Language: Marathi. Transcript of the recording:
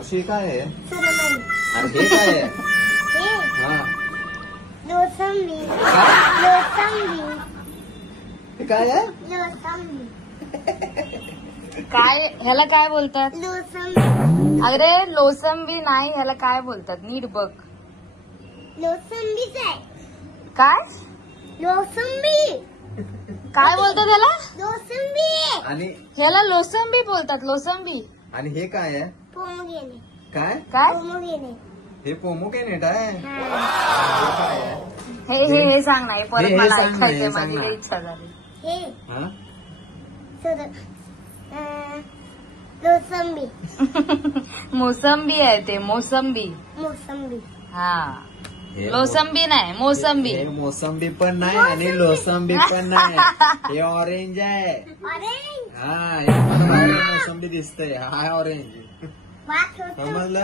हर्षी काय आहे? सुरमई. आणि हे काय आहे? हे हा लोसंबी. काय? लोसंबी. हे काय आहे? लोसंबी. काय ह्याला काय बोलतात? लोसंबी. अरे लोसंबी नाही, ह्याला काय बोलतात नीट बघ. लोसंबीच आहे. काय लोसंबी. काय बोलतात ह्याला? लोसंबी. आणि ह्याला लोसंबी बोलतात, लोसंबी. आणि हे काय आहे? पोमगेने. काय? काय पोमगेने. हे पोमोग्रेनेट आहे. हा. हे काय आहे? हे सांग नाही, परत हे मला सांग ना, हे ऐकायचं, सांग माझी ना. लई इच्छा झाली. हे हा? लोसंबी. मोसंबी आहे ते, मोसंबी. मोसंबी. हा हे लोसंबी नाही, मोसंबी. हे मोसंबी पण नाही आणि लोसंबी पण नाही. हे ऑरेंज आहे. ऑरेंज. हा हे मला ऑरेंज मोसंबी दिसतंय. हा ऑरेंज वाट होतो. समजलं?